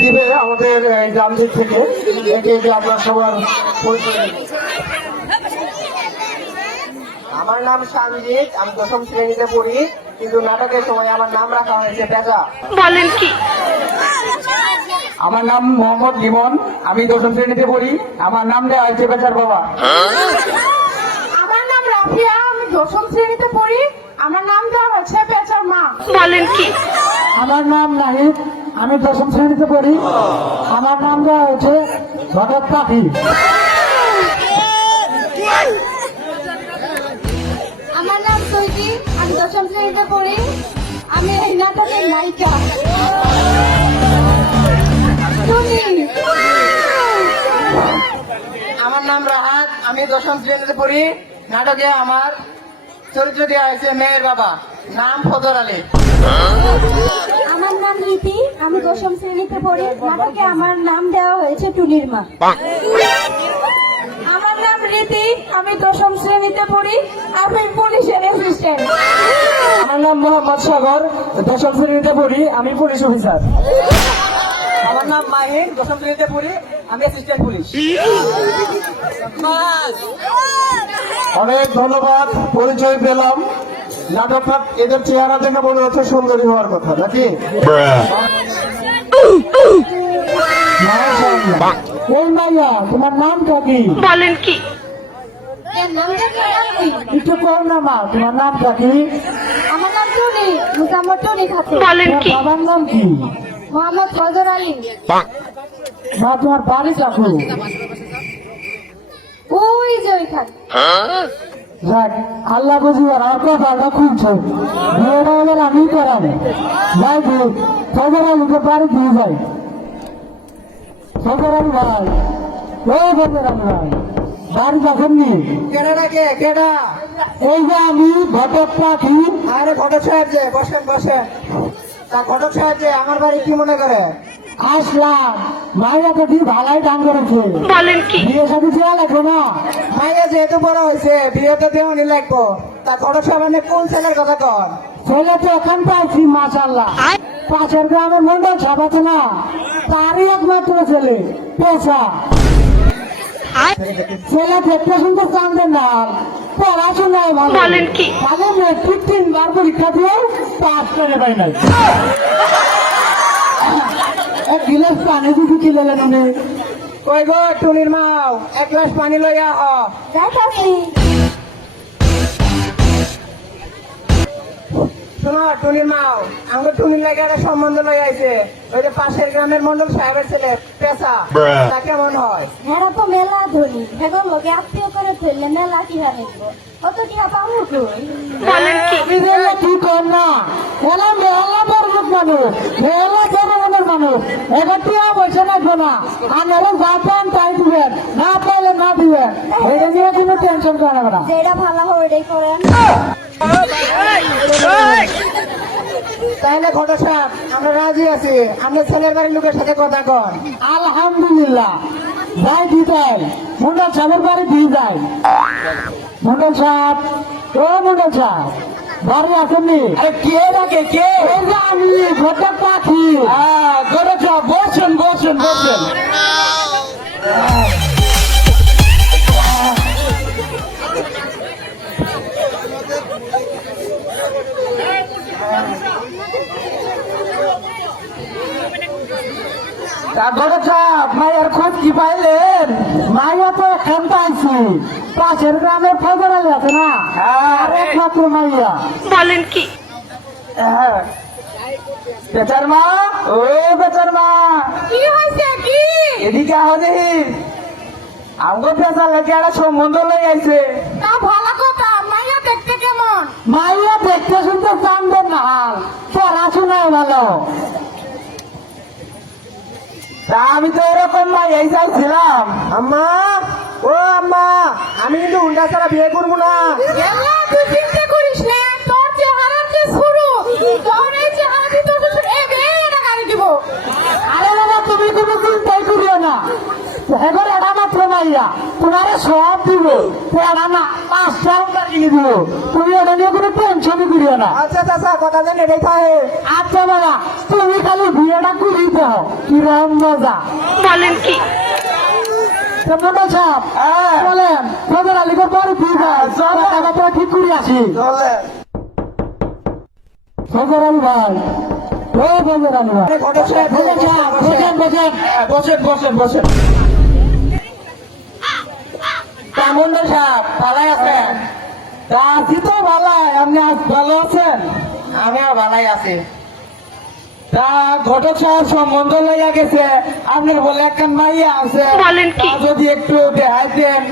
দিবে আমাদের গ্রামদের থেকে আমরা সবার পরিচয়। আমার নাম সঞ্জিত, আমি ১০ম শ্রেণীতে পড়ি, কিন্তু নাটকের সময় আমার নাম রাখা হয়েছে পেঁচা। বলেন কি? আমার নাম মোহাম্মদ লিমন, আমি ১০ম শ্রেণীতে পড়ি, আমার নাম দেওয়া হয়েছে পেঁচার বাবা। আমার নাম রাফিয়া, আমি ১০ম শ্রেণীতে পড়ি, আমার নাম দেওয়া হচ্ছে পেঁচার মা। বলেন কি? আমার নাম নাহিদ, আমি ১০ম শ্রেণীতে পড়ি, আমার নাম দেওয়া হয়েছে ভগৎ পাখি। আমার নাম সৈকি, আমি ১০ম শ্রেণীতে পড়ি, আমি এই নাটকের নায়িকা। আমার নাম রাহাত, আমি ১০ম শ্রেণীতে পড়ি, নাটকে আমার চরিত্র দেওয়া হয়েছে মেয়ের বাবা, নাম ফজর আলী। আমার নাম লিপি, আমি ১০ম শ্রেণীতে পড়ি, নাটকে আমার নাম দেওয়া হয়েছে টুনির মা। আমার নাম রীতি, আমি ১০ম শ্রেণীতে পড়ি, আমি পুলিশের অ্যাসিস্ট্যান্ট। আমার নাম মোহাম্মদ সাগর, ১০ম শ্রেণীতে পড়ি, আমি পুলিশ অফিসার। আমার নাম মাহিন, ১০ম শ্রেণীতে পড়ি, আমি অ্যাসিস্ট্যান্ট পুলিশ। অনেক ধন্যবাদ, পরিচয় পেলাম। নাটকটা এদের চেহারা দেখে মনে হচ্ছে সুন্দরী হওয়ার কথা নাকি? ওই মাইয়া, তোমার নামটা কি? বলেন কি? একটু কম না মা, তোমার নামটা কি? আমার নাম টুনি, মুসাম্মদ টুনি খাতুন। বলেন তোমার কি? বাবার নাম কি? মোহাম্মদ ফজর আলী। মা, তোমার বাড়ি কাকু? ওই যে ওইখানে। যাক, আল্লাহ বুঝিবার আর কথাটা খুঁজছে, বিয়েটা হলে আমি করাবো। যাই হোক, ফজর আলীকে বাড়ি দিয়ে যাই। ফজর আলী ভাই, ও ফজর আলী ভাই, বাড়ি যাচ্ছেননি? কেডা? এই যে আমি ঘটক পাখি। আরে ঘটক সাহেব যে, বসেন বসেন। তা ঘটক সাহেব যে আমার বাড়ি কি মনে করে? আসলাম, মায়েরা তো ঠিক ভালাই দান করেছে। বলেন কি? বিয়ে সাথে দেওয়া লাগবে না? মাইয়া যেহেতু বড় হয়েছে, বিয়ে তো দেওয়ানি লাগবো। তা ঘটক সাহেব আপনি কোন ছেলের কথা কন? ছেলে তো এখন পাইছি মাশাআল্লাহ, পাশের গ্রামের মন্ডল সাহেব আছে না, তারই একমাত্র ছেলে পেশা। ছেলে দেখতে শুনতে চান্দের না, পড়াশোনায় ভালো। বলেন কি? তাহলে মেট্রিক 3বার পরীক্ষা দিয়ে পাস করে পাই নাই। এক গিলাস পানি দিদি কিনে নেনে। কই গো টুনির মাও, এক গ্লাস পানি লইয়া যাইতাছি। শোনো টুনির মাও, আমাকে টুনির লাগে একটা সম্বন্ধ লই আইছে, ওই যে পাশের গ্রামের মন্ডল সাহেবের ছেলে পেশা, তা কেমন হয়? হেরা তো মেলা ধনী, হেগো লোকে আত্মীয় করে ফেললে মেলা কি হারিব, অত কি পাবো কই? বলেন কি? কি কর না, এলা মেলা বড় মানুষ, মেলা জনগণের মানুষ, এগাটিয়া বসে লাগবে না, আপনারা যা পান তাই দিবেন, না পাইলে না দিবেন, এটা নিয়ে কোনো টেনশন করা না। যেটা ভালো হয় ওইটাই করেন। তাহলে ঘটক সাহেব, আমরা রাজি আছি, আপনার ছেলের বাড়ির লোকের সাথে কথা কন। আলহামদুলিল্লাহ, যাই দিতাই, মন্ডল সাহেবের বাড়ি দিয়ে যাই। মন্ডল সাহেব, ও মন্ডল সাহেব, বাড়ি আসেননি? কে ডাকে কে? আমি ঘটক পাখি। ঘটক সাহেব, বসেন বসেন বসেন। মাইয়ার খোঁজ কি পাইলেন? মাইয়া তো এখান পাইছি, পাশের গ্রামের ফজর আলী আছে না, আর একমাত্র মাইয়া। বলেন কি? বেচার মা, ও বেচার মা, কি হয়েছে কি? এদিকে আহনি, আমগো পেশা লেগে একটা সম্বন্ধ লই আইছে। তা ভালো কথা, মাইয়া দেখতে কেমন? মাইয়া দেখতে শুনতে চান্দের না, পড়াশোনায় ভালো। তা আমি তো এরকম মাইয়াই চাইছিলাম। আম্মা, ও আম্মা, আমি কিন্তু উল্টা ছাড়া বিয়ে করবো না। এলা তুই চিন্তা করিস না, তোর চেহারার যে শুরু, তোর এই চেহারা দিয়ে তোর শ্বশুর এটা গাড়ি দিব। আরে বাবা, তুমি কোনো চিন্তাই করিও না, এবার এটা মাত্র না মাইয়া তোমারে সব দিব পেড়া না 5টা হুন্ডা কিনে দিব তুমি ওটা নিয়ে কোনো টেনশনই করিও না। আচ্ছা চাচা কথা যেন এটাই থাকে। আচ্ছা বাবা তুমি খালি বিয়েটা করিয়ে দাও কিরম মজা। বলেন কি? মন্ডল সাহেব বলেন ফজর আলীগড় বাড়ি দিয়ে যাও টাকাটা ঠিক করে আসি। চলে ফজর আলী ভাই ও ফজর আলী ভাই ঘটক সাহেব, ফজর সাহেব, বসেন বসেন বসেন বসেন বসেন। তা মন্ডল সাহেব ভালাই আছেন? তা আছি তো ভালাই, আপনি আজ ভালো আছেন? আমিও ভালাই আছি। তা ঘটক সাহেব সম্বন্ধ লইয়া গেছে আপনার বলে একটা মাইয়া আছে বলেন কি? তা যদি একটু দেখাই দেন।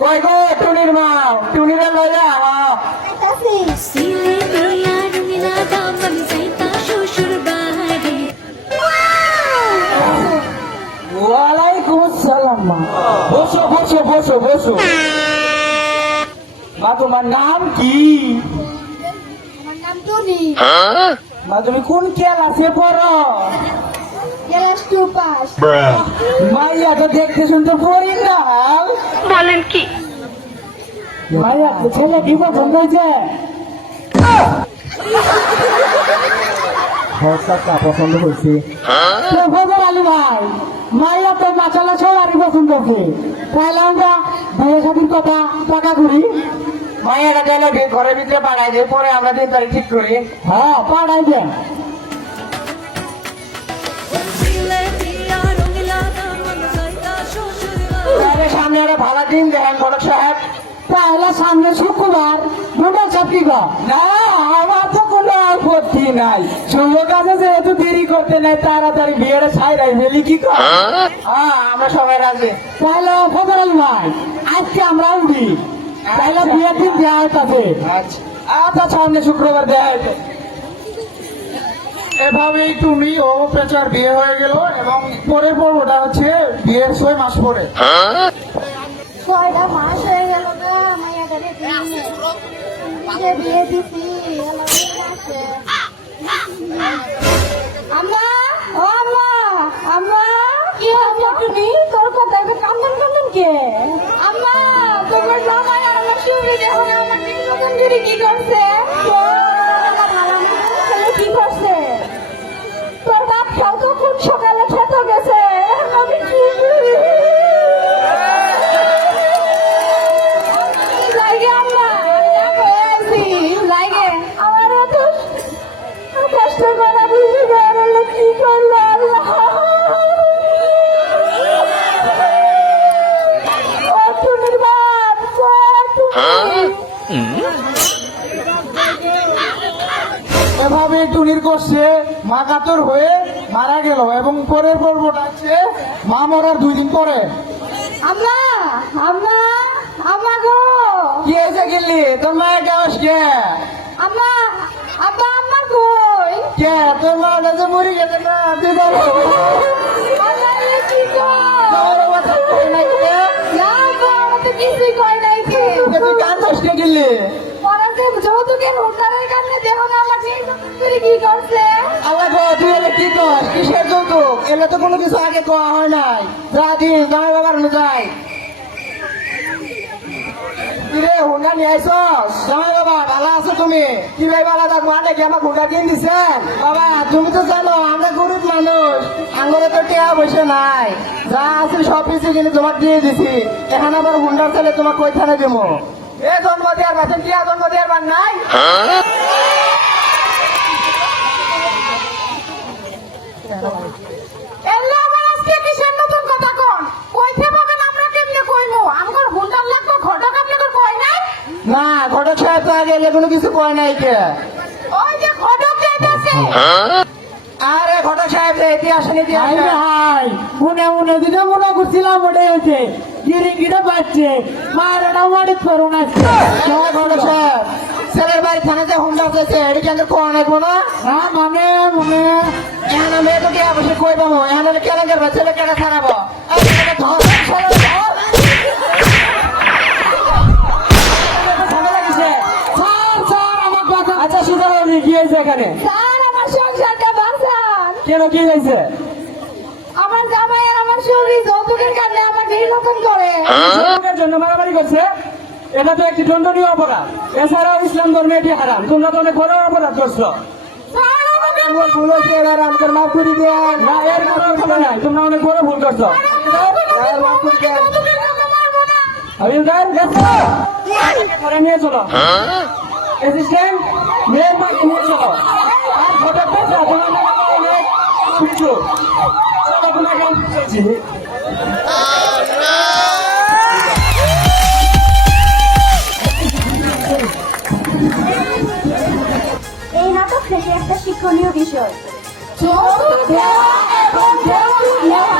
কই গো টুনির মা, টুনিরে লইয়া আইতাছি। সিলে দিয়া রঙিনা দামন সাইতা শ্বশুর বাড়ি ওয়ালাইকুম আসসালাম মা। বসো বসো বসো বসো। মা তোমার নাম কি? আমার নাম টুনি। মা তুমি কোন ক্লাসে পড়ো? Class 2 pass. মাইয়া তো দেখতে শুনতে পড়ি না। বলেন কি? মাইয়া ছেলে কি পছন্দ হয়েছে? পছন্দ হয়েছে ফজর আলী ভাই, মাইয়া তো মাসালা সবারই পছন্দ হচ্ছে, তাহলে আমরা বিয়ে শাদীর কথা টাকা করি। মাইয়াটা গেলে ঘরের ভিতরে পাঠাই দিয়ে পরে আমরা দিন তারিখ ঠিক করি। হ্যাঁ পাঠাই দেন। সিলে দিয়া রঙিনা দামন সাইতা শ্বশুর বাড়ি তাহলে সামনে ওরা ভালো দিন দেখেন ঘটক সাহেব। তাহলে সামনে শুক্রবার মন্ডল সাহেব কি কর? না আমার তো কোনো আপত্তি নাই, শুভ কাজে যেহেতু দেরি করতে নাই তাড়াতাড়ি বিয়েটা ছাইরাই ফেলি কি কর? হ্যাঁ আমরা সবাই রাজি। তাহলে ফজর আলী ভাই আজকে আমরা উঠি, তাহলে বিয়ের দিন দেওয়া হইতাছে। আচ্ছা আচ্ছা সামনে শুক্রবার দেওয়া হইতে। এভাবেই তুমি ও পেঁচার বিয়ে হয়ে গেল এবং পরে পর্বটা হচ্ছে বিয়ের 6 মাস পরে। 6টা মাস হয়ে গেল না মাইয়াটারে বিয়ে দিছি। আম্মা ও আম্মা, আম্মা কি হলো টুনি? তোর কথা এত কান্দন কান্দন কে? আম্মা তোমার জামাই আর আমার শুরু দেখো না আমার নির্বাচন করে কি করছে? আমার হারাম ছেলে কি করছে? তোর বাপ খাও তো খুব সকালে খেতে গেছে, আমি কি করি? লাগে আম্মা, আমি না হয়ে আছি, লাগে আমারও তো কষ্ট করা বুঝে বেরোলো কি করলো আল্লাহ। ও টুনির বাপ, ও টুনি। এভাবে টুনির করছে মা কাতর হয়ে মারা গেল এবং পরের পর্বটা হচ্ছে মা মরার 2 দিন পরে। আম্মা, আম্মা, আম্মা গো, কি হয়েছে গেলি তোর মায়ের গাছ কে? আম্মা, আব্বা আম্মা কই? কে তোর মা যে মরে গেছে না তুই জানো? আল্লাহ রে কি কর? তোর কথা কই নাই কে? না গো, আমার তো কিছুই কয় নাই কে। তুই কান্দস কে গেলি? ওরা যে যৌতুকের হুন্ডারের কারণে দেখো না আমার নির্বাচন করে কি করছে? আল্লাহ গো তুই এলে কি কর? কিসের যৌতুক? এলে তো কোনো কিছু আগে কোয়া হয় নাই। যা দিন জামাই বাবার যাই। কিরে হুন্ডা নিয়ে আইসস? জামাই বাবা ভালো আছো তুমি? কি ভাই ভালো থাকবো? আনে কি আমার হুন্ডা কিনে দিচ্ছেন? বাবা তুমি তো জানো আমরা গরিব মানুষ, আঙ্গলে তো টেয়া বসে নাই, যা আছে সব কিছু কিনে তোমার দিয়ে দিছি। এখন আবার হুন্ডার ছেলে তোমার কইখানে দেবো? এ জন্ম দেওয়ার বাচ্চা কি জন্ম দেওয়ার বার নাই? এলে আবার আজকে কিসের নতুন কথা কোন? কইতে পাবেন আমরা কেমনে কইমু? আমগর হুন্ডার লাগবে ঘটক আপনাদের কই নাই? না ঘটক সাহেব তো আগে এলে কোনো কিছু কয় নাই কে? ওই যে ঘটক যাইতাছে। আরে ঘটক সাহেব যে ইতিহাস হাই রে হাই, মনে মনে দিনে মনে করছিলাম ওটাই হচ্ছে গিরিঙ্গিটা পাচ্ছে মারাটা মারি করো না। ঘটক সাহেব ছেলের বাড়ি থানাতে হুন্ডা চাইছে এটি কেন কোয়া নাই কোনো? মানে মনে এখন মেয়ে তো কে বসে কই পাবো? এখন কেন করবো? ছেলে কেন খারাপো? আচ্ছা সুতরাং কি হয়েছে এখানে? স্যার আমার সংসারটা বাঁচান। কেন কি হয়েছে? আমার জামাই আর আমার শাশুড়ি যৌতুকের কারণে আমাকে নির্যাতন করে। যৌতুকের জন্য মারামারি করছে, এটা তো একটি দণ্ডনীয় অপরাধ। এছাড়াও ইসলাম ধর্মে এটি হারাম। তোমরা তো অনেক বড় অপরাধ করছো। স্যার, আমাকে আমার ভুল হয়েছে, এবার আমাকে মাফ করে দেন। না, এর কোনো কথা নাই, তোমরা অনেক বড় ভুল করছো। মাফ করে দেন। যৌতুকের কারণে মারবো না। হাবিলদার, ধরে নিয়ে চলো। অ্যাসিস্ট্যান্ট, মেয়ের মাকে নিয়ে চলো। আর খবর পেয়েছো, তোমার নামে তো অনেক কিছু। চলো, তোমাকে আমি বলছি। এই নাটক থেকে একটা শিক্ষণীয় বিষয়, যৌতুক দেওয়া এবং যৌতুক নেওয়া